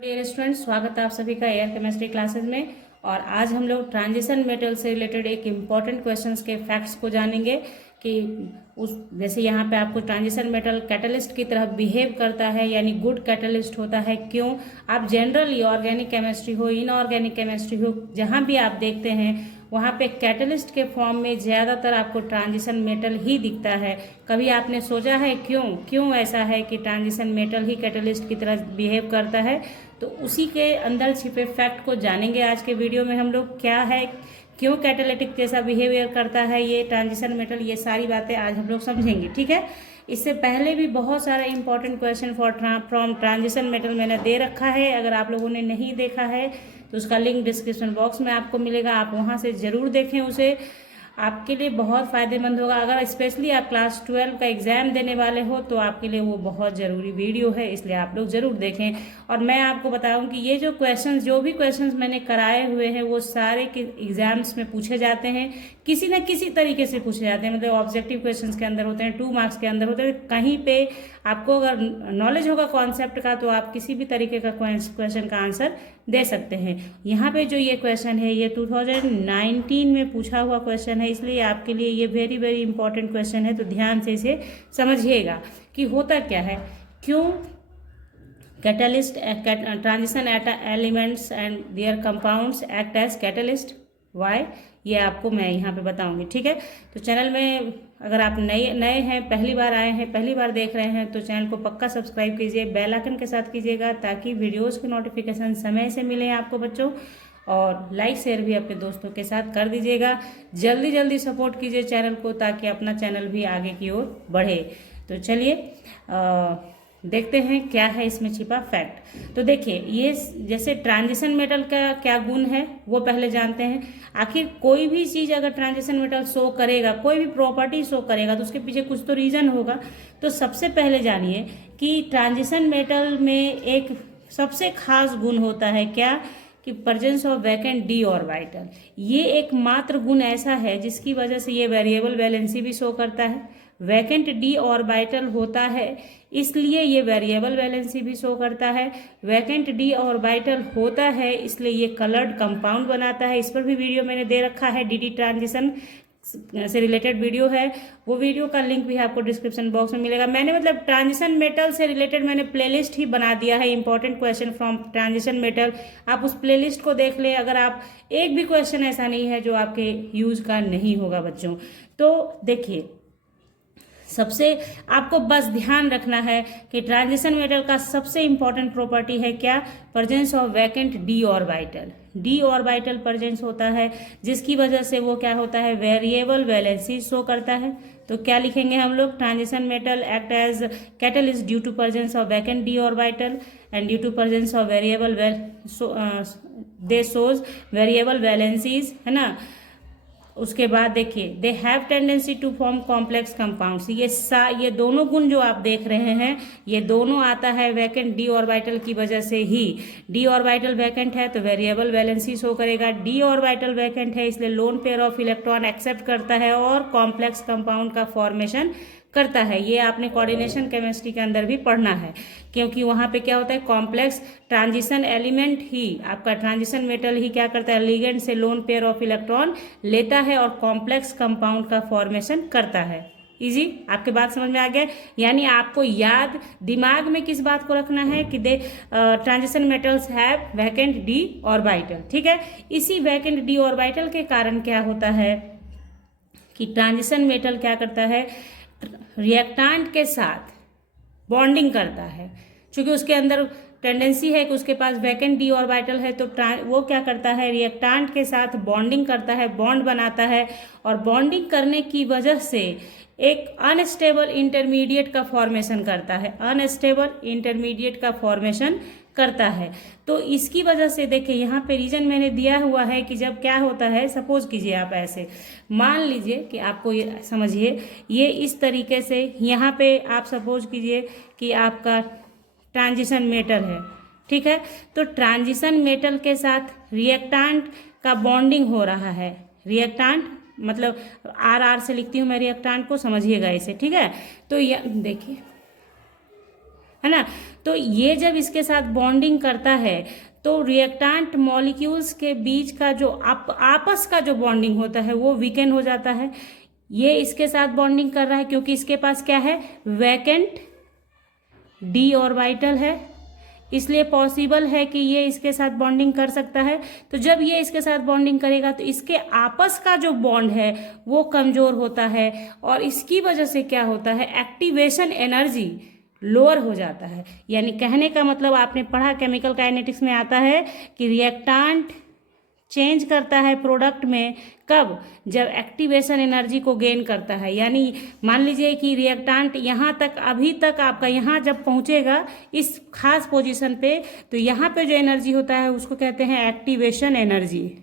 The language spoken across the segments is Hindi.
डियर स्टूडेंट्स, स्वागत है आप सभी का एयर केमिस्ट्री क्लासेस में। और आज हम लोग ट्रांजिशन मेटल से रिलेटेड एक इम्पॉर्टेंट क्वेश्चंस के फैक्ट्स को जानेंगे कि उस जैसे यहाँ पे आपको ट्रांजिशन मेटल कैटलिस्ट की तरह बिहेव करता है, यानी गुड कैटलिस्ट होता है क्यों। आप जनरली ऑर्गेनिक केमिस्ट्री हो, इनऑर्गेनिक केमिस्ट्री हो, जहाँ भी आप देखते हैं वहाँ पे कैटलिस्ट के फॉर्म में ज़्यादातर आपको ट्रांजिशन मेटल ही दिखता है। कभी आपने सोचा है क्यों ऐसा है कि ट्रांजिशन मेटल ही कैटलिस्ट की तरह बिहेव करता है? तो उसी के अंदर छिपे फैक्ट को जानेंगे आज के वीडियो में हम लोग। क्या है, क्यों कैटालिटिक जैसा बिहेवियर करता है ये ट्रांजिशन मेटल, ये सारी बातें आज हम लोग समझेंगे, ठीक है। इससे पहले भी बहुत सारा important question from transition metal मैंने दे रखा है। अगर आप लोगों ने नहीं देखा है तो उसका लिंक डिस्क्रिप्शन बॉक्स में आपको मिलेगा, आप वहाँ से ज़रूर देखें उसे, आपके लिए बहुत फ़ायदेमंद होगा। अगर स्पेशली आप क्लास 12 का एग्ज़ाम देने वाले हो तो आपके लिए वो बहुत ज़रूरी वीडियो है, इसलिए आप लोग ज़रूर देखें। और मैं आपको बताऊं कि ये जो भी क्वेश्चंस मैंने कराए हुए हैं वो सारे के एग्जाम्स में पूछे जाते हैं, किसी न किसी तरीके से पूछे जाते हैं। मतलब ऑब्जेक्टिव क्वेश्चंस के अंदर होते हैं, 2 मार्क्स के अंदर होते हैं। कहीं पे आपको अगर नॉलेज होगा कॉन्सेप्ट का तो आप किसी भी तरीके का क्वेश्चन का आंसर दे सकते हैं। यहाँ पे जो ये क्वेश्चन है ये 2019 में पूछा हुआ क्वेश्चन है, इसलिए आपके लिए ये वेरी वेरी इंपॉर्टेंट क्वेश्चन है। तो ध्यान से इसे समझिएगा कि होता क्या है, क्यों catalyst transition elements and their compounds act as catalyst, why, ये आपको मैं यहाँ पे बताऊंगी, ठीक है। तो चैनल में अगर आप नए हैं, पहली बार आए हैं, पहली बार देख रहे हैं तो चैनल को पक्का सब्सक्राइब कीजिए, बेल आइकन के साथ कीजिएगा ताकि वीडियोस के नोटिफिकेशन समय से मिले आपको बच्चों। और लाइक शेयर भी अपने दोस्तों के साथ कर दीजिएगा। जल्दी जल्दी सपोर्ट कीजिए चैनल को ताकि अपना चैनल भी आगे की ओर बढ़े। तो चलिए देखते हैं क्या है इसमें छिपा फैक्ट। तो देखिए, ये जैसे ट्रांजिशन मेटल का क्या गुण है वो पहले जानते हैं। आखिर कोई भी चीज़ अगर ट्रांजिशन मेटल शो करेगा, कोई भी प्रॉपर्टी शो करेगा तो उसके पीछे कुछ तो रीज़न होगा। तो सबसे पहले जानिए कि ट्रांजिशन मेटल में एक सबसे खास गुण होता है क्या, कि presence of vacant D orbital. ये एकमात्र गुण ऐसा है जिसकी वजह से ये वेरिएबल वैलेंसी भी शो करता है। वैकेंट डी ऑर्बिटल होता है इसलिए ये वेरिएबल वैलेंसी भी शो करता है। वैकेंट डी ऑर्बिटल होता है इसलिए ये कलर्ड कंपाउंड बनाता है। इस पर भी वीडियो मैंने दे रखा है, डीडी ट्रांजिशन से रिलेटेड वीडियो है, वो वीडियो का लिंक भी आपको डिस्क्रिप्शन बॉक्स में मिलेगा। मैंने मतलब ट्रांजिशन मेटल से रिलेटेड मैंने प्लेलिस्ट ही बना दिया है, important question from transition metal. आप उस प्लेलिस्ट को देख लें, अगर आप एक भी क्वेश्चन ऐसा नहीं है जो आपके यूज का नहीं होगा बच्चों। तो देखिए, सबसे आपको बस ध्यान रखना है कि ट्रांजिशन मेटल का सबसे इंपॉर्टेंट प्रॉपर्टी है क्या, presence of vacant D orbital. D orbital presence होता है जिसकी वजह से वो क्या होता है, वेरिएबल वैलेंसी शो करता है। तो क्या लिखेंगे हम लोग, transition metal act as catalyst due to presence of vacant D orbital and due to presence of variable they shows variable valencies, है ना। उसके बाद देखिए, they have tendency to form complex compounds. ये दोनों गुण जो आप देख रहे हैं ये दोनों आता है वैकेंट डी ऑर्बिटल की वजह से ही। डी ऑर्बिटल वैकेंट है तो वेरिएबल वैलेंसी शो करेगा। डी ऑर्बिटल वैकेंट है इसलिए lone pair of electron accept करता है और कॉम्प्लेक्स कंपाउंड का फॉर्मेशन करता है। ये आपने कोऑर्डिनेशन केमिस्ट्री के अंदर भी पढ़ना है, क्योंकि वहाँ पे क्या होता है, कॉम्प्लेक्स ट्रांजिशन एलिमेंट ही आपका ट्रांजिशन मेटल ही क्या करता है, लिगेंड से लोन पेयर ऑफ इलेक्ट्रॉन लेता है और कॉम्प्लेक्स कंपाउंड का फॉर्मेशन करता है। इजी, आपके बात समझ में आ गया। यानी आपको याद दिमाग में किस बात को रखना है कि they transition metals have vacant D orbital, ठीक है। इसी वैकेंट डी ऑर्बिटल के कारण क्या होता है कि ट्रांजिशन मेटल क्या करता है, रिएक्टेंट के साथ बॉन्डिंग करता है। क्योंकि उसके अंदर टेंडेंसी है कि उसके पास वैकेंट डी ऑर्बिटल है तो वो क्या करता है, रिएक्टेंट के साथ बॉन्डिंग करता है, बॉन्ड बनाता है। और बॉन्डिंग करने की वजह से एक अनस्टेबल इंटरमीडिएट का फॉर्मेशन करता है, अनस्टेबल इंटरमीडिएट का फॉर्मेशन करता है। तो इसकी वजह से देखिए, यहाँ पे रीजन मैंने दिया हुआ है कि जब क्या होता है, सपोज कीजिए आप ऐसे मान लीजिए कि आपको ये समझिए, ये इस तरीके से यहाँ पे आप सपोज कीजिए कि आपका ट्रांजिशन मेटल है, ठीक है। तो ट्रांजिशन मेटल के साथ रिएक्टेंट का बॉन्डिंग हो रहा है। रिएक्टेंट मतलब आर से लिखती हूँ मैं रिएक्टेंट को, समझिएगा इसे, ठीक है। तो ये देखिए, है ना। तो ये जब इसके साथ बॉन्डिंग करता है तो रिएक्टेंट मॉलिक्यूल्स के बीच का जो आपस का जो बॉन्डिंग होता है वो वीकेंड हो जाता है। ये इसके साथ बॉन्डिंग कर रहा है क्योंकि इसके पास क्या है, वैकेंट डी ऑर्बिटल है, इसलिए पॉसिबल है कि ये इसके साथ बॉन्डिंग कर सकता है। तो जब ये इसके साथ बॉन्डिंग करेगा तो इसके आपस का जो बॉन्ड है वो कमजोर होता है और इसकी वजह से क्या होता है, एक्टिवेशन एनर्जी लोअर हो जाता है। यानी कहने का मतलब आपने पढ़ा केमिकल काइनेटिक्स में आता है कि रिएक्टेंट चेंज करता है प्रोडक्ट में, कब, जब एक्टिवेशन एनर्जी को गेन करता है। यानी मान लीजिए कि रिएक्टेंट यहाँ तक, अभी तक आपका यहाँ जब पहुँचेगा इस खास पोजीशन पे, तो यहाँ पे जो एनर्जी होता है उसको कहते हैं एक्टिवेशन एनर्जी।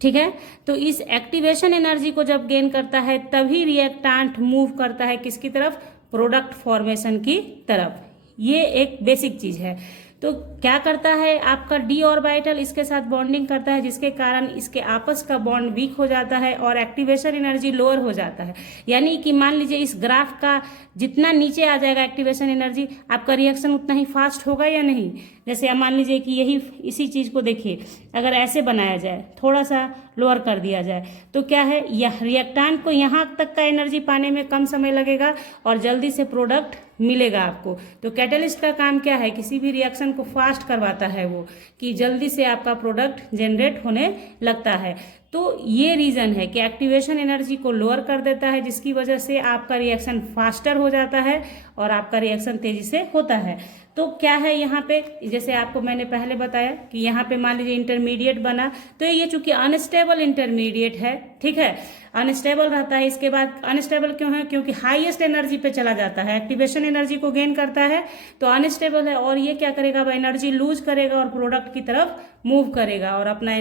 ठीक है, तो इस एक्टिवेशन एनर्जी को जब गेन करता है तभी रिएक्टेंट मूव करता है किसकी तरफ, प्रोडक्ट फॉर्मेशन की तरफ। ये एक बेसिक चीज है। तो क्या करता है आपका डी ऑर्बिटल इसके साथ बॉन्डिंग करता है जिसके कारण इसके आपस का बॉन्ड वीक हो जाता है और एक्टिवेशन एनर्जी लोअर हो जाता है। यानी कि मान लीजिए इस ग्राफ का जितना नीचे आ जाएगा एक्टिवेशन एनर्जी, आपका रिएक्शन उतना ही फास्ट होगा या नहीं। जैसे मान लीजिए कि यही इसी चीज को देखिए, अगर ऐसे बनाया जाए, थोड़ा सा लोअर कर दिया जाए, तो क्या है, यह रिएक्टेंट को यहाँ तक का एनर्जी पाने में कम समय लगेगा और जल्दी से प्रोडक्ट मिलेगा आपको। तो कैटलिस्ट का काम क्या है, किसी भी रिएक्शन को फास्ट करवाता है वो, कि जल्दी से आपका प्रोडक्ट जनरेट होने लगता है। तो ये रीजन है कि एक्टिवेशन एनर्जी को लोअर कर देता है जिसकी वजह से आपका रिएक्शन फास्टर हो जाता है और आपका रिएक्शन तेजी से होता है। तो क्या है यहाँ पे, जैसे आपको मैंने पहले बताया कि यहाँ पे मान लीजिए इंटरमीडिएट बना, तो ये चूंकि अनस्टेबल इंटरमीडिएट है, ठीक है, अनस्टेबल रहता है। इसके बाद अनस्टेबल क्यों है, क्योंकि हाईएस्ट एनर्जी पे चला जाता है, एक्टिवेशन एनर्जी को गेन करता है तो अनस्टेबल है। और ये क्या करेगा, अब एनर्जी लूज करेगा और प्रोडक्ट की तरफ मूव करेगा और अपना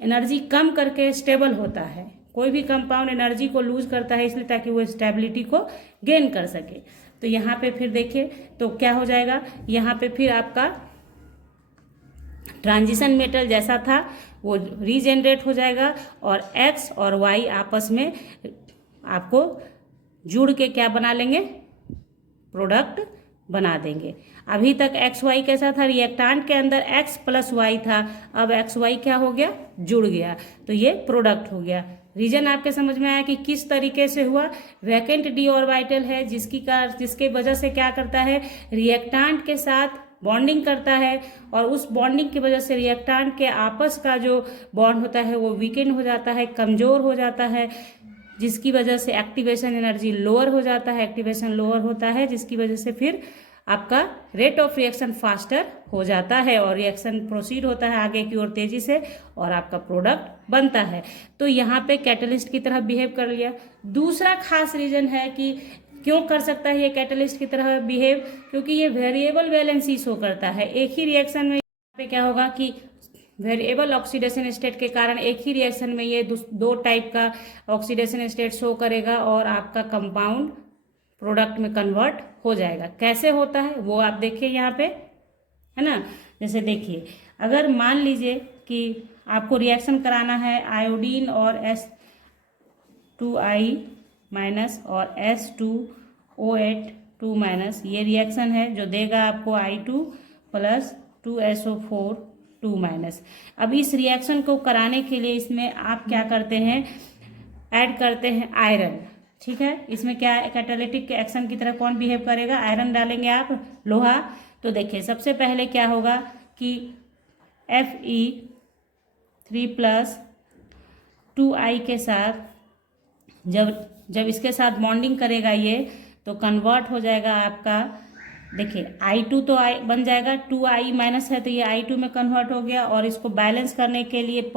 एनर्जी कम करके स्टेबल होता है। कोई भी कंपाउंड एनर्जी को लूज करता है इसलिए ताकि वो स्टेबिलिटी को गेन कर सके। तो यहाँ पे फिर देखिए तो क्या हो जाएगा, यहाँ पे फिर आपका ट्रांजिशन मेटल जैसा था वो रीजेनरेट हो जाएगा और एक्स और वाई आपस में आपको जुड़ के क्या बना लेंगे, प्रोडक्ट बना देंगे। अभी तक एक्स वाई कैसा था, रिएक्टेंट के अंदर एक्स प्लस वाई था, अब एक्स वाई क्या हो गया, जुड़ गया, तो ये प्रोडक्ट हो गया। रीजन आपके समझ में आया कि किस तरीके से हुआ, वैकेंट डी ऑर्बिटल है जिसके वजह से क्या करता है, रिएक्टेंट के साथ बॉन्डिंग करता है और उस बॉन्डिंग की वजह से रिएक्टेंट के आपस का जो बॉन्ड होता है वो वीकेंड हो जाता है, कमजोर हो जाता है, जिसकी वजह से एक्टिवेशन एनर्जी लोअर हो जाता है, एक्टिवेशन लोअर होता है जिसकी वजह से फिर आपका रेट ऑफ रिएक्शन फास्टर हो जाता है और रिएक्शन प्रोसीड होता है आगे की ओर तेजी से और आपका प्रोडक्ट बनता है। तो यहाँ पे कैटलिस्ट की तरह बिहेव कर लिया। दूसरा खास रीजन है कि क्यों कर सकता है ये कैटलिस्ट की तरह बिहेव, क्योंकि ये वेरिएबल वैलेंसी शो करता है। एक ही रिएक्शन में यहाँ पे क्या होगा कि वेरिएबल ऑक्सीडेशन स्टेट के कारण एक ही रिएक्शन में ये दो टाइप का ऑक्सीडेशन स्टेट शो करेगा और आपका कंपाउंड प्रोडक्ट में कन्वर्ट हो जाएगा। कैसे होता है वो आप देखिए यहाँ पे, है ना। जैसे देखिए, अगर मान लीजिए कि आपको रिएक्शन कराना है आयोडीन और S2I- और S2O8 ये रिएक्शन है जो देगा आपको I2 + 2SO4 अब इस रिएक्शन को कराने के लिए इसमें आप क्या करते हैं, ऐड करते हैं आयरन। ठीक है, इसमें क्या कैटालिटिक एक्शन की तरह कौन बिहेव करेगा, आयरन डालेंगे आप, लोहा। तो देखिए सबसे पहले क्या होगा कि Fe3+ 2I के साथ जब इसके साथ बॉन्डिंग करेगा ये तो कन्वर्ट हो जाएगा आपका, देखिए I2 तो बन जाएगा, 2I- है तो ये I2 में कन्वर्ट हो गया। और इसको बैलेंस करने के लिए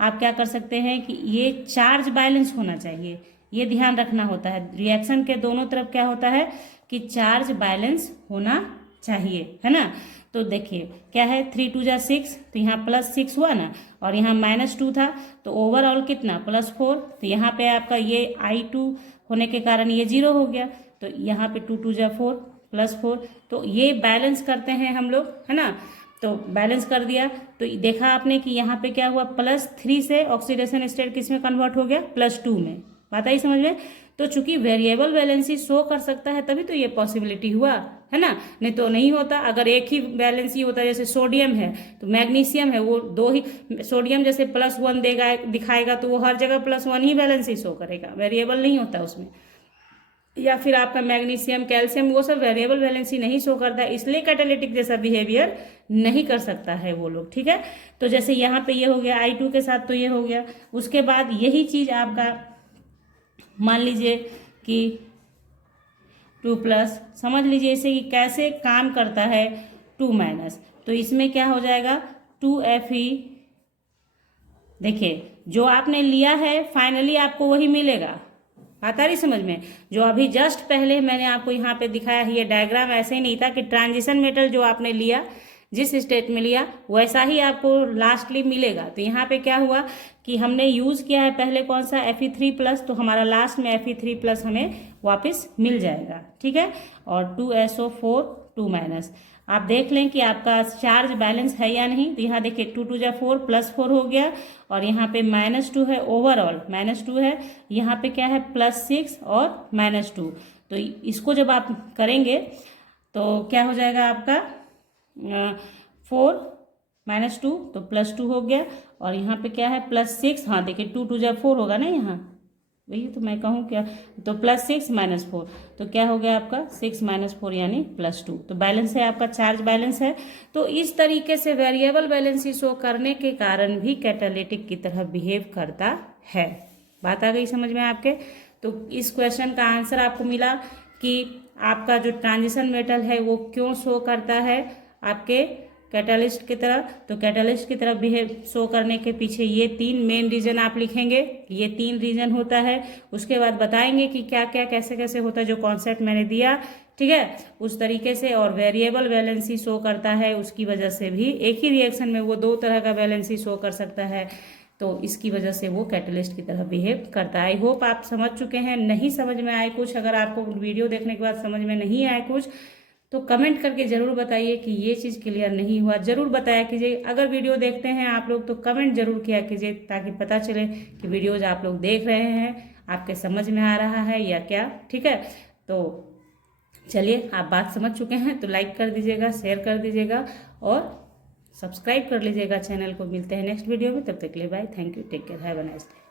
आप क्या कर सकते हैं कि ये चार्ज बैलेंस होना चाहिए, ये ध्यान रखना होता है। रिएक्शन के दोनों तरफ क्या होता है कि चार्ज बैलेंस होना चाहिए, है ना। तो देखिए क्या है, 3 2 जा 6, तो यहाँ +6 हुआ ना, और यहाँ -2 था, तो ओवरऑल कितना +4। तो यहाँ पे आपका ये I2 होने के कारण ये 0 हो गया, तो यहाँ पे 2 2 जा 4 +4। तो ये बैलेंस करते हैं हम लोग, है ना। तो बैलेंस कर दिया तो देखा आपने कि यहाँ पे क्या हुआ, +3 से ऑक्सीडेशन स्टेट किस में कन्वर्ट हो गया, +2 में। बात आई समझ में। तो चूंकि वेरिएबल वैलेंसी शो कर सकता है तभी तो ये पॉसिबिलिटी हुआ, है ना, नहीं तो नहीं होता। अगर एक ही वैलेंसी होता, जैसे सोडियम है तो मैग्नीशियम है, वो दो ही, सोडियम जैसे +1 देगा दिखाएगा तो वो हर जगह +1 ही वैलेंसी शो करेगा, वेरिएबल नहीं होता उसमें। या फिर आपका मैग्नीशियम, कैल्शियम, वो सब वेरिएबल वैलेंसी नहीं शो करता है, इसलिए कैटालिटिक जैसा बिहेवियर नहीं कर सकता है वो लोग, ठीक है। तो जैसे यहाँ पे ये हो गया I2 के साथ, तो ये हो गया। उसके बाद यही चीज आपका मान लीजिए कि 2+, समझ लीजिए इसे कि कैसे काम करता है 2-, तो इसमें क्या हो जाएगा 2Fe। देखिए जो आपने लिया है फाइनली आपको वही मिलेगा, बात आ रही समझ में। जो अभी जस्ट पहले मैंने आपको यहाँ पे दिखाया है, ये डायग्राम ऐसे ही नहीं था कि ट्रांजिशन मेटल जो आपने लिया, जिस स्टेट में लिया वैसा ही आपको लास्टली मिलेगा। तो यहाँ पे क्या हुआ कि हमने यूज किया है पहले कौन सा Fe3+, तो हमारा लास्ट में Fe3+ हमें वापस मिल जाएगा, ठीक है। और 2SO4 2-, आप देख लें कि आपका चार्ज बैलेंस है या नहीं। तो यहाँ देखिए 2 2 4 +4 हो गया, और यहाँ पे -2 है, ओवरऑल -2 है। यहाँ पे क्या है +6 और -2। तो इसको जब आप करेंगे तो क्या हो जाएगा आपका 4 -2 तो +2 हो गया, और यहाँ पे क्या है +6। हाँ देखिए 2 2 4 होगा ना, यहाँ वही तो मैं कहूँ क्या, तो +6 -4 तो क्या हो गया आपका 6 -4 यानी +2। तो बैलेंस है आपका, चार्ज बैलेंस है। तो इस तरीके से वेरिएबल बैलेंस शो करने के कारण भी कैटालिटिक की तरह बिहेव करता है। बात आ गई समझ में आपके। तो इस क्वेश्चन का आंसर आपको मिला कि आपका जो ट्रांजिशन मेटल है वो क्यों शो करता है आपके कैटालिस्ट की तरह। तो कैटालिस्ट की तरह बिहेव शो करने के पीछे ये 3 मेन रीजन आप लिखेंगे, ये 3 रीजन होता है। उसके बाद बताएंगे कि क्या क्या कैसे कैसे होता है, जो कॉन्सेप्ट मैंने दिया, ठीक है, उस तरीके से। और वेरिएबल वैलेंसी शो करता है, उसकी वजह से भी एक ही रिएक्शन में वो 2 तरह का वैलेंसी शो कर सकता है, तो इसकी वजह से वो कैटलिस्ट की तरह बिहेव करता है। आई होप आप समझ चुके हैं। नहीं समझ में आए कुछ, अगर आपको वीडियो देखने के बाद समझ में नहीं आए कुछ, तो कमेंट करके ज़रूर बताइए कि ये चीज़ क्लियर नहीं हुआ। ज़रूर बताया कीजिए। अगर वीडियो देखते हैं आप लोग तो कमेंट जरूर किया कीजिए, ताकि पता चले कि वीडियोज आप लोग देख रहे हैं, आपके समझ में आ रहा है या क्या, ठीक है। तो चलिए, आप बात समझ चुके हैं तो लाइक कर दीजिएगा, शेयर कर दीजिएगा और सब्सक्राइब कर लीजिएगा चैनल को। मिलते हैं नेक्स्ट वीडियो में, तब तक के लिए bye, thank you, take care, have a nice day.